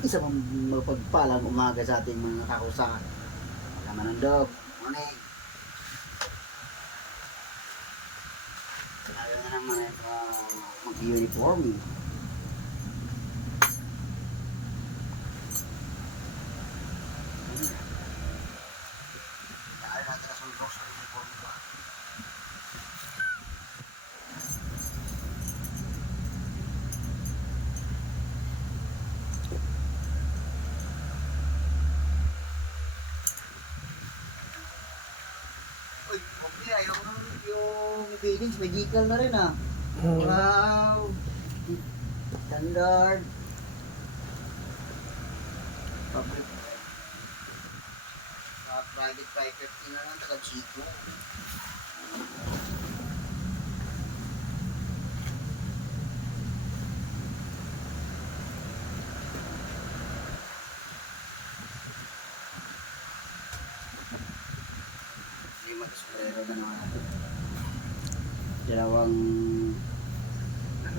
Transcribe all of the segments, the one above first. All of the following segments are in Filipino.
Isa pang mapagpalang umaga sa ating mga kakusakan. Mga manandog. Morning. Sinabi nga naman ito mag-uniform. Dahil natin na suntok sa uniform pa. Uy, okay ah, yung feelings, magical na rin ah. Wow! Standard. Public. Private 550 na lang, taga Chico. Lima sombrero na naman.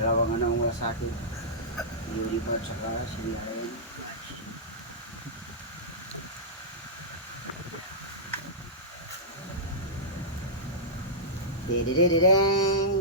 Dalawang ano ang wala sa akin. Unibod saka sinilayan. Didididideng!